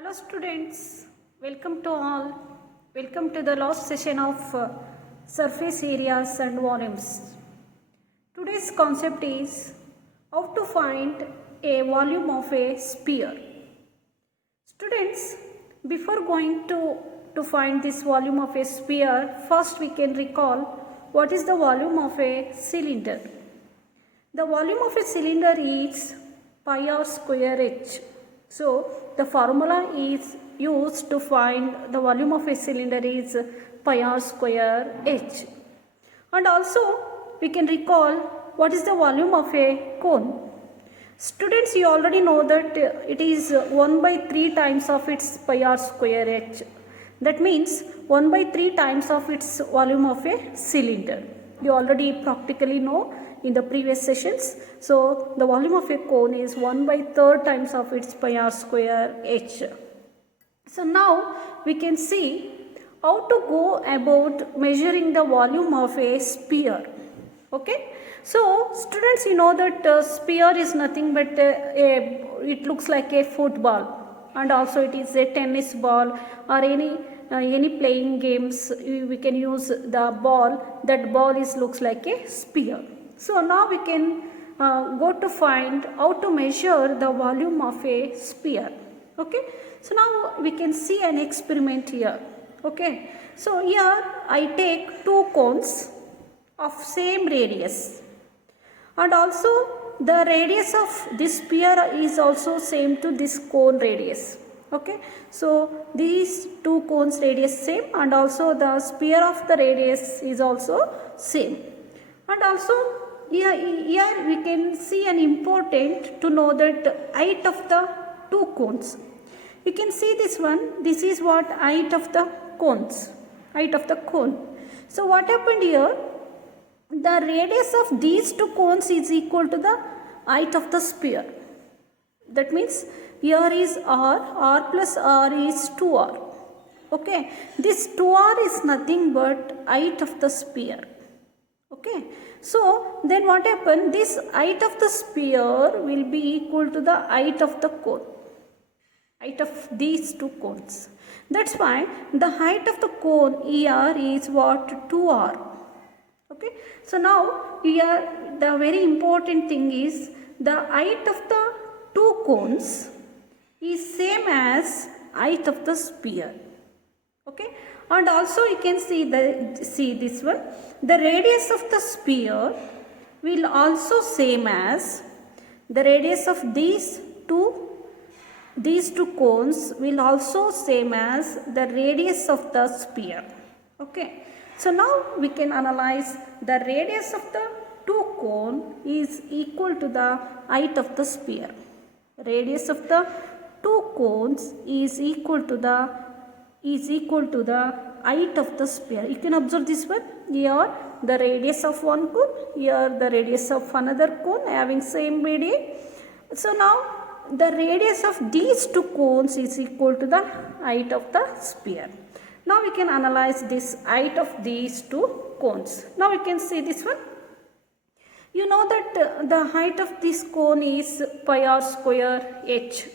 Hello students, welcome to all. Welcome to the last session of surface areas and volumes. Today's concept is how to find a volume of a sphere. Students, before going to find this volume of a sphere, first we can recall what is the volume of a cylinder. The volume of a cylinder is pi r square h. So, the formula is used to find the volume of a cylinder is pi r square h. And also, we can recall what is the volume of a cone. Students, you already know that it is 1 by 3 times of its pi r square h. That means 1 by 3 times of its volume of a cylinder. You already practically know in the previous sessions. So, the volume of a cone is 1 by 3 times of its pi r square h. So, now we can see how to go about measuring the volume of a sphere. Okay. So, students, you know that sphere is nothing but it looks like a football, and also it is a tennis ball or any playing games. We can use the ball. That ball looks like a sphere. So, now we can go to find how to measure the volume of a sphere. Okay. So, now we can see an experiment here. Okay. So, here I take two cones of same radius, and also the radius of this sphere is also same to this cone radius. Okay. So, these two cones radius same, and also the sphere of the radius is also same. And also here we can see an important to know that height of the two cones. You can see this one. This is what height of the cones. Height of the cone. So, what happened here? The radius of these two cones is equal to the height of the sphere. That means here is r plus r is 2r. Okay. This 2r is nothing but height of the sphere. Okay. So, then what happened? This height of the sphere will be equal to the height of the cone. Height of these two cones. That's why the height of the cone here is what? 2r. Okay. So, now here the very important thing is the height of the two cones is same as height of the sphere. Okay. And also you can see this one. The radius of the sphere will also same as the radius of these two cones will also same as the radius of the sphere. Okay. So, now we can analyze the radius of the two cone is equal to the height of the sphere. Radius of the two cones is equal to the height of the sphere. You can observe this one. Here the radius of one cone, here the radius of another cone having same radii. So, now the radius of these two cones is equal to the height of the sphere. Now, we can analyze this height of these two cones. Now, we can see this one. You know that the height of this cone is pi r square h.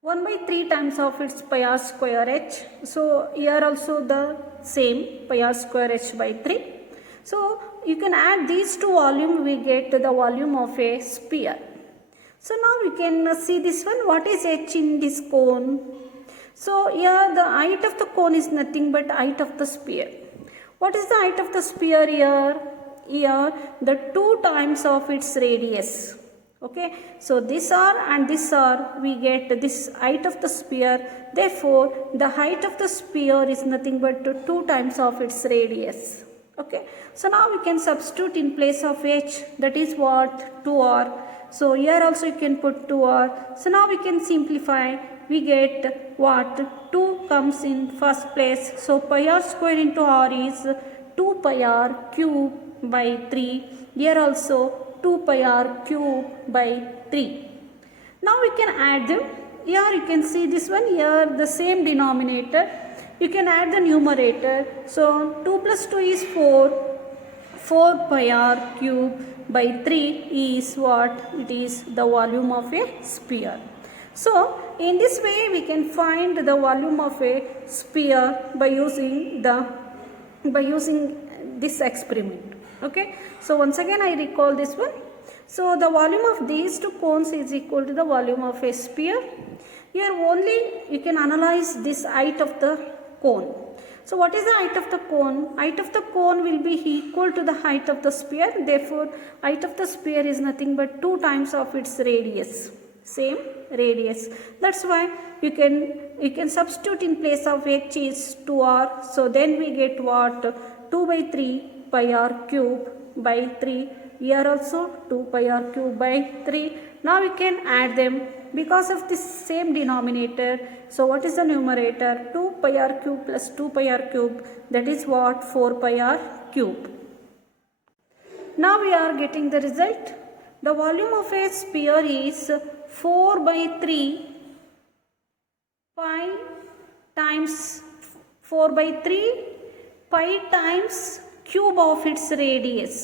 1 by 3 times of its pi r square h. So, here also the same pi r square h by 3. So, you can add these two volume, we get the volume of a sphere. So, now we can see this one. What is h in this cone? So, here the height of the cone is nothing but height of the sphere. What is the height of the sphere here? Here the 2 times of its radius. Okay. So, this r and this r we get this height of the sphere. Therefore, the height of the sphere is nothing but 2 times of its radius. Okay. So, now we can substitute in place of h, that is what? 2r. So, here also you can put 2r. So, now we can simplify. We get what? 2 comes in first place. So, pi r square into r is 2 pi r cube by 3. Here also 2 pi r cube by 3. Now, we can add them. Here you can see this one. Here the same denominator. You can add the numerator. So, 2 plus 2 is 4. 4 pi r cube by 3 is what? It is the volume of a sphere. So in this way we can find the volume of a sphere by using this experiment. Okay, so once again I recall this one. So the volume of these two cones is equal to the volume of a sphere. Here only you can analyze this height of the cone. So what is the height of the cone? Height of the cone will be equal to the height of the sphere. Therefore height of the sphere is nothing but 2 times of its radius. Same radius. That's why you can substitute in place of h is 2r. So then we get what? 2 by 3 pi r cube by 3. Here also 2 pi r cube by 3. Now we can add them because of this same denominator. So what is the numerator? 2 pi r cube plus 2 pi r cube, that is what? 4 pi r cube. Now we are getting the result. The volume of a sphere is 4 by 3 pi times 4 by 3 pi times cube of its radius.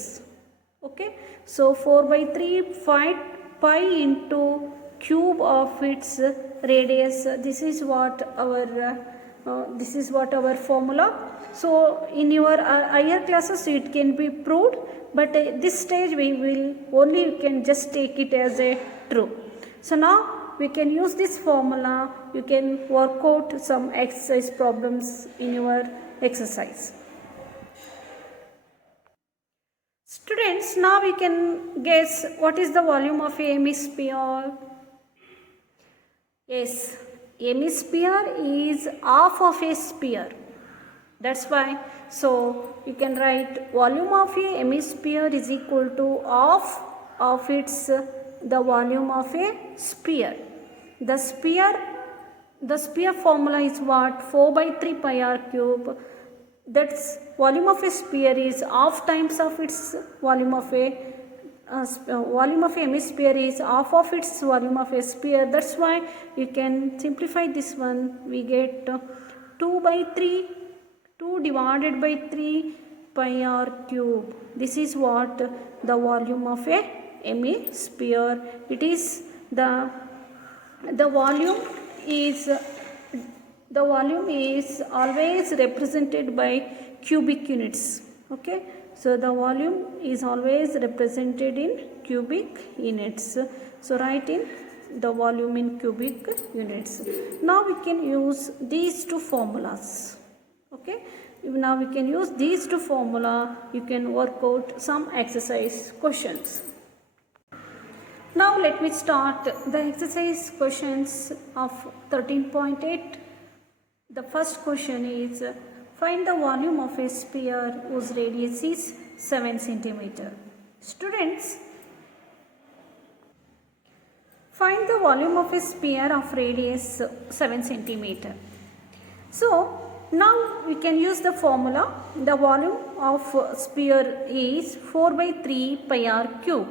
Okay, so 4 by 3 pi into cube of its radius. This is what our formula. So in your higher classes it can be proved, but at this stage we can just take it as a true. So now we can use this formula. You can work out some exercise problems in your exercise. Students, now we can guess what is the volume of a hemisphere. Yes, hemisphere is half of a sphere. That's why, so you can write volume of a hemisphere is equal to half of its the volume of a sphere. The sphere formula is what? 4 by 3 pi r cube. That's volume of a sphere is half times of its volume of a hemisphere is half of its volume of a sphere. That's why you can simplify this one. We get 2 by 3, 2 divided by 3 pi r cube. This is what? The volume of a hemisphere. It is the volume is always represented by cubic units. Okay, so the volume is always represented in cubic units. So write in the volume in cubic units. Now we can use these two formulas. Okay, now we can use these two formula. You can work out some exercise questions. Now let me start the exercise questions of 13.8. The first question is, find the volume of a sphere whose radius is 7 cm. Students, find the volume of a sphere of radius 7 cm. So now we can use the formula. The volume of sphere is 4 by 3 pi r cube.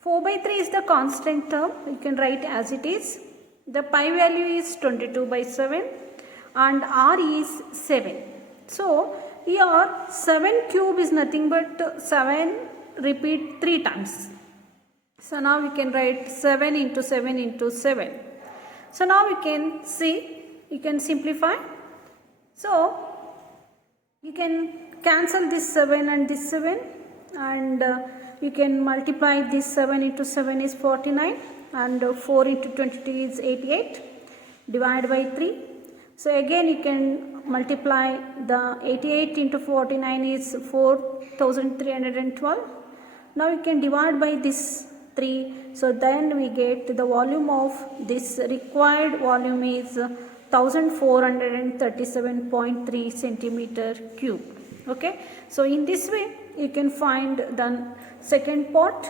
4 by 3 is the constant term. You can write as it is. The pi value is 22 by 7 and r is 7. So here 7 cube is nothing but 7 repeat 3 times. So now we can write 7 into 7 into 7. So now we can see, you can simplify. So you can cancel this 7 and this 7, and you can multiply this 7 into 7 is 49 and 4 into 22 is 88, divide by 3. So again you can multiply the 88 into 49 is 4312. Now you can divide by this 3. So then we get the volume of this required volume is 1437.3 centimeter cube. Okay. So in this way you can find the second part.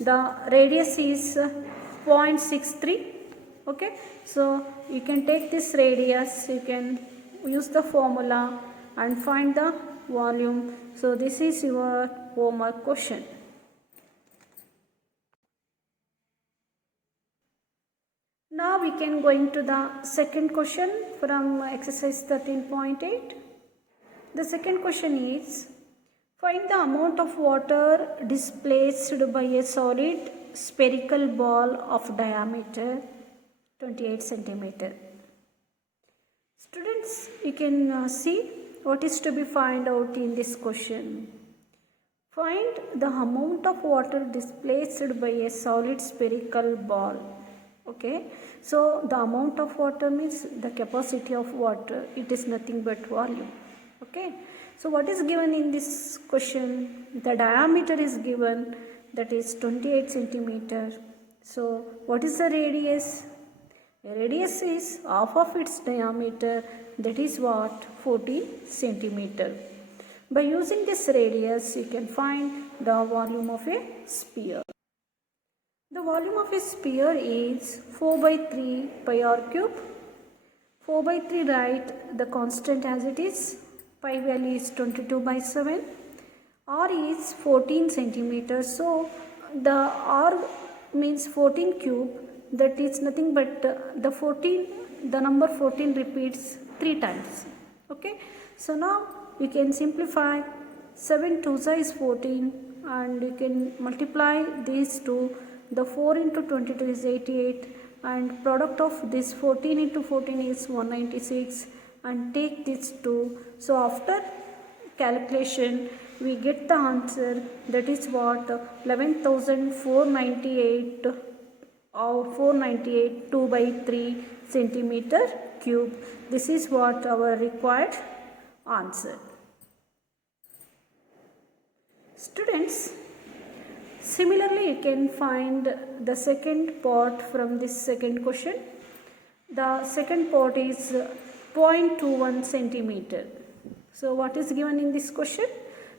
The radius is 0.63. Okay, so you can take this radius, you can use the formula and find the volume. So this is your homework question. Now we can go into the second question from exercise 13.8. The second question is, find the amount of water displaced by a solid spherical ball of diameter 28 centimeter. Students, you can see what is to be find out in this question. Find the amount of water displaced by a solid spherical ball. Okay, so the amount of water means the capacity of water. It is nothing but volume. Okay, so what is given in this question? The diameter is given, that is 28 centimeter. So what is the radius? The radius is half of its diameter, that is what? 40 centimeter. By using this radius, you can find the volume of a sphere. The volume of a sphere is 4 by 3 pi r cube. 4 by 3, write the constant as it is. Pi value is 22 by 7. R is 14 centimeters. So the R means 14 cube. That is nothing but the number 14 repeats 3 times. Okay. So now you can simplify. 7 2s is 14 and you can multiply these two. The 4 into 22 is 88 and product of this 14 into 14 is 196 and take these two. So after calculation we get the answer, that is what? 11,498 or 498 2 by 3 centimeter cube. This is what our required answer. Students, similarly you can find the second part from this second question. The second part is 0.21 centimeter. So what is given in this question?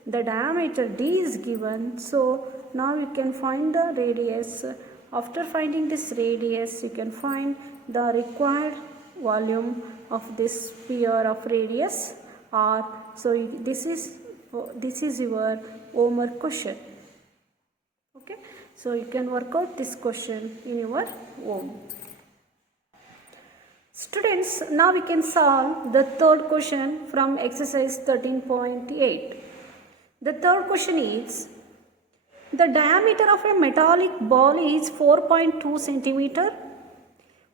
The diameter D is given. So now you can find the radius. After finding this radius, you can find the required volume of this sphere of radius R. So this is your homework question. Okay, so you can work out this question in your home. Students, now we can solve the third question from exercise 13.8. The third question is, the diameter of a metallic ball is 4.2 centimeter.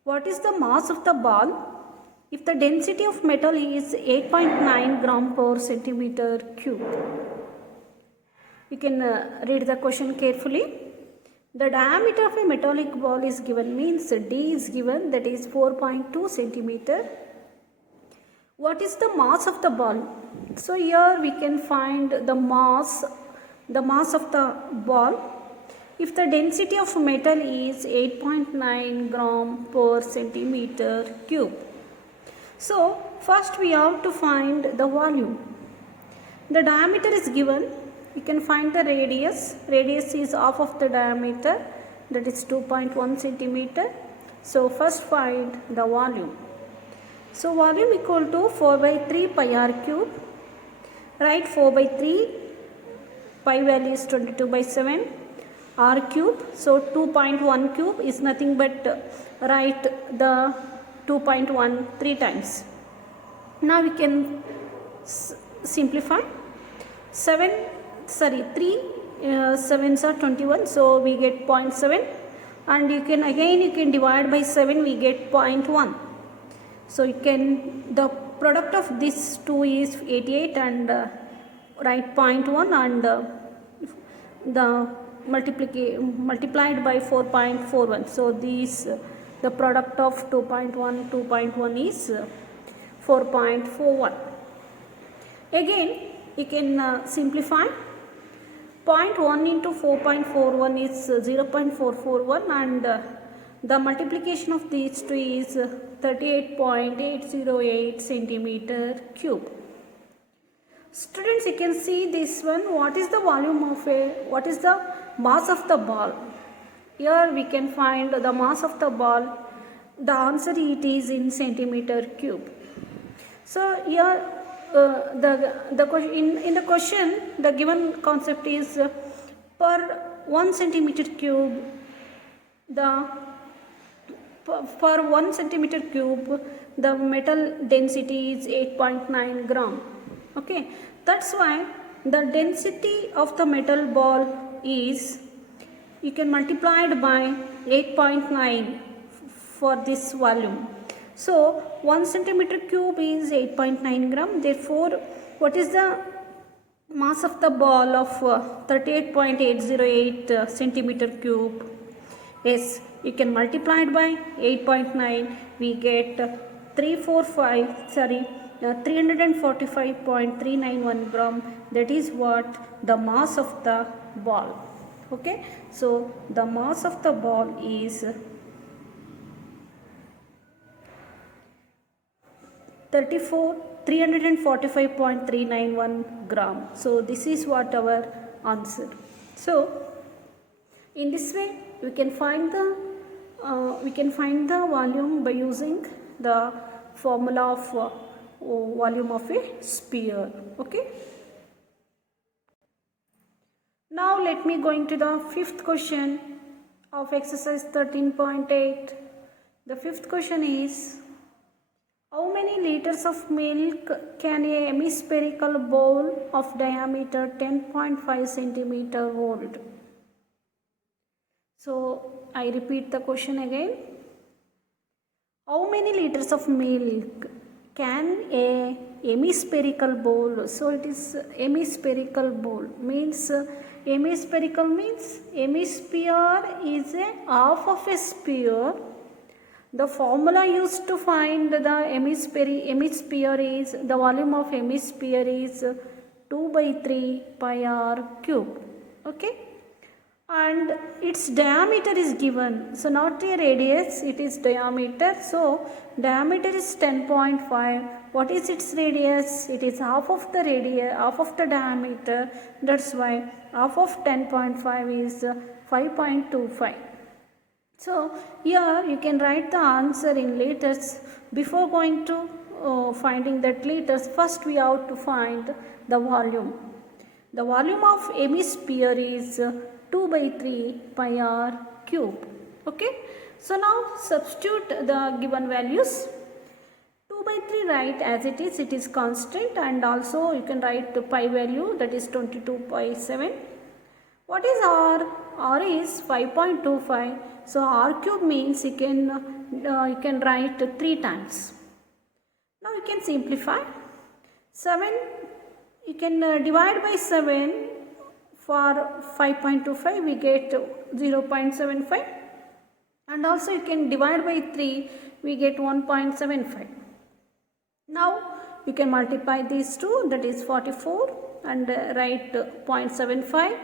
What is the mass of the ball? If the density of metal is 8.9 gram per centimeter cube. You can read the question carefully. The diameter of a metallic ball is given, means D is given, that is 4.2 centimeter. What is the mass of the ball? So here we can find the mass of the ball. If the density of metal is 8.9 gram per centimeter cube. So first we have to find the volume. The diameter is given. You can find the radius. Radius is half of the diameter, that is 2.1 centimeter. So first find the volume. So volume equal to 4 by 3 pi r cube. Write 4 by 3, pi value is 22 by 7, r cube. So 2.1 cube is nothing but write the 2.1 3 times. Now we can simplify. 3 7s are 21, so we get 0.7, and you can divide by 7, we get 0.1. So you can, the product of these two is 88 and write 0.1 and the multiplied by 4.41. So the product of 2.1 is 4.41. Again you can simplify. 0.1 into 4.41 is 0.441 and the multiplication of these two is 38.808 centimeter cube. Students, you can see this one. What is the what is the mass of the ball? Here we can find the mass of the ball. The answer it is in centimeter cube. So here in the question, the given concept is per 1 centimeter cube, per 1 centimeter cube, the metal density is 8.9 gram. Okay, that's why the density of the metal ball is you can multiply it by 8.9 for this volume. So 1 centimeter cube is 8.9 gram. Therefore, what is the mass of the ball of 38.808 centimeter cube? Yes, you can multiply it by 8.9. We get 345.391 gram. That is what the mass of the ball. Okay, so the mass of the ball is 345.391 gram. So this is what our answer. So in this way we can find the volume by using the formula of volume of a sphere. Okay. Now let me go into the fifth question of exercise 13.8. The fifth question is, how many liters of milk can a hemispherical bowl of diameter 10.5 centimeter hold? So I repeat the question again. How many liters of milk can a hemispherical bowl? So it is hemispherical bowl means hemispherical means hemisphere is a half of a sphere. The formula used to find the hemisphere is, the volume of hemisphere is 2 by 3 pi r cube. Okay, and its diameter is given. So not a radius, it is diameter. So diameter is 10.5. What is its radius? It is half of the radius, half of the diameter. That's why half of 10.5 is 5.25. So here you can write the answer in liters. Before going to finding that liters, first we have to find the volume. The volume of hemisphere is 2 by 3 pi r cube. Okay. So now substitute the given values. 2 by 3 write as it is constant, and also you can write the pi value, that is 22.7. What is r? R is 5.25. So r cube means you can write 3 times. Now you can simplify. 7 you can divide by 7. For 5.25 we get 0.75, and also you can divide by 3, we get 1.75. Now you can multiply these two, that is 44, and write 0.75,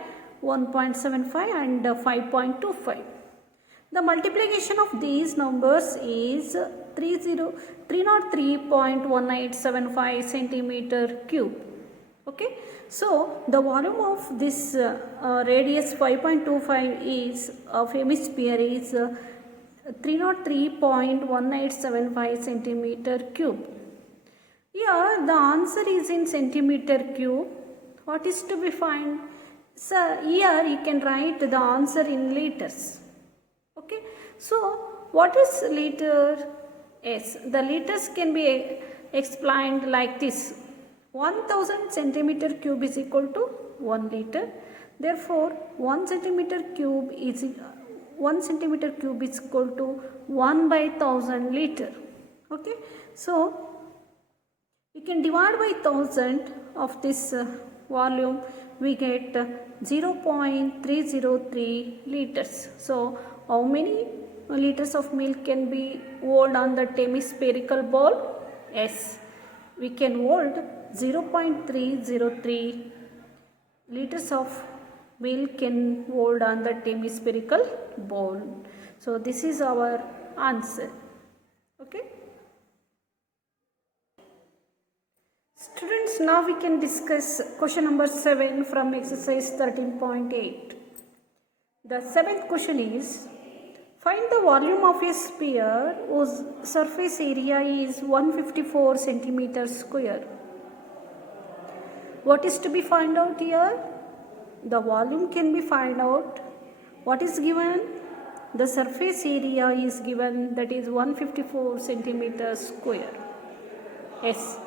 1.75 and 5.25. The multiplication of these numbers is 303.1875 centimeter cube. Okay, so the volume of this radius 5.25 is of hemisphere is 303.1875 centimeter cube. Here the answer is in centimeter cube. What is to be found? So here you can write the answer in liters. Okay, so what is liter? Yes, the liters can be explained like this. 1000 centimeter cube is equal to 1 liter. Therefore, 1 centimeter cube is equal to 1 by 1000 liter. Okay, so you can divide by 1000 of this volume. We get 0.303 liters. So how many liters of milk can be held on the hemispherical bowl? Yes, we can hold 0.303 liters of milk can hold on the hemispherical bowl. So this is our answer. Okay. Students, now we can discuss question number 7 from exercise 13.8. The 7th question is, find the volume of a sphere whose surface area is 154 centimeters square. What is to be found out here? The volume can be found out. What is given? The surface area is given, that is 154 centimeters square. Yes.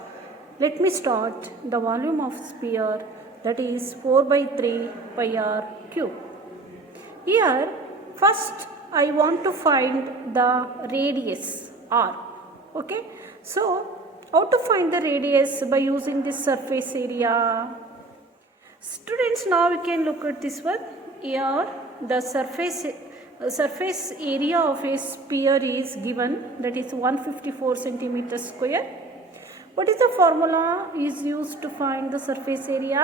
Let me start. The volume of sphere, that is 4 by 3 pi r cube. Here first I want to find the radius r. Okay, so how to find the radius by using this surface area? Students, now we can look at this one. Here the surface area of a sphere is given, that is 154 centimeters square. What is the formula is used to find the surface area?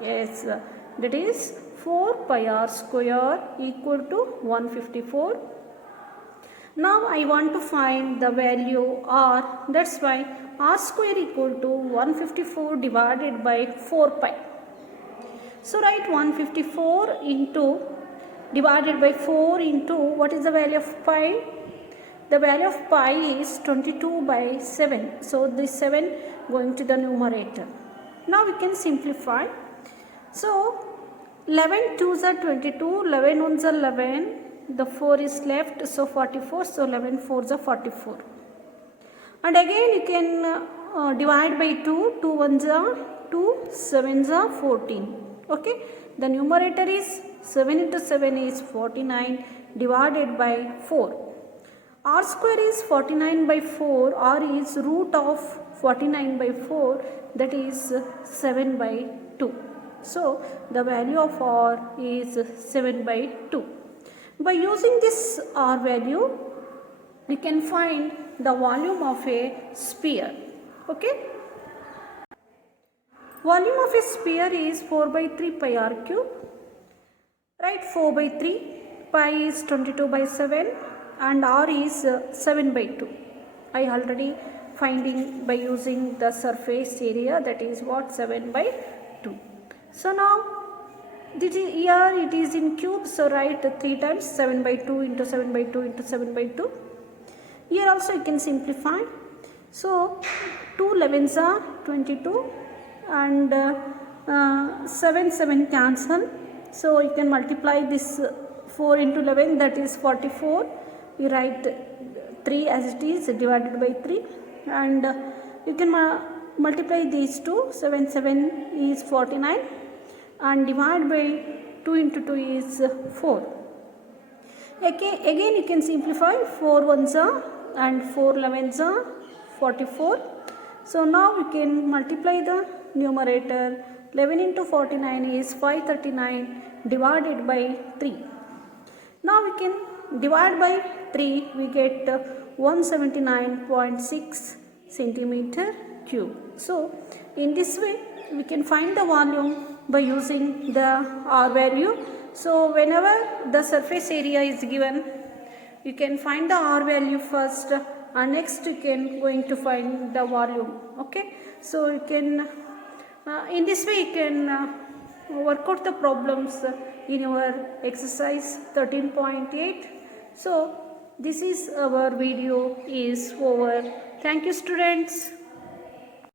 Yes, that is 4 pi r square equal to 154. Now I want to find the value r, that's why r square equal to 154 divided by 4 pi. So write 154 into divided by 4 into what is the value of pi? The value of pi is 22 by 7. So this 7 going to the numerator. Now we can simplify. So 11 2s are 22, 11 1s are 11, the 4 is left, so 44, so 11 4s are 44. And again you can divide by 2, 2 1s are 2, 7s are 14. Okay, the numerator is 7 into 7 is 49 divided by 4. R square is 49 by 4, r is root of 49 by 4, that is 7 by 2. So the value of r is 7 by 2. By using this r value, we can find the volume of a sphere. Okay. Volume of a sphere is 4 by 3 pi r cube. Write 4 by 3, pi is 22 by 7 and r is 7 by 2. I already finding by using the surface area, that is what, 7 by 2. So now this is, here it is in cube, so write 3 times 7 by 2 into 7 by 2 into 7 by 2. Here also you can simplify. So 2 11s are 22 and 7 7 cancel. So you can multiply this 4 into 11, that is 44. You write 3 as it is divided by 3 and you can multiply these two. 7 7 is 49 and divide by 2 into 2 is 4. Again you can simplify. 4 1s are and 4 11s are 44. So now we can multiply the numerator. 11 into 49 is 539 divided by 3. Now we can divide by 3, we get 179.6 centimeter cube. So in this way we can find the volume by using the r value. So whenever the surface area is given, you can find the r value first and next you can going to find the volume. Okay, so you can in this way you can work out the problems in your exercise 13.8. So this is our video is over. Thank you students.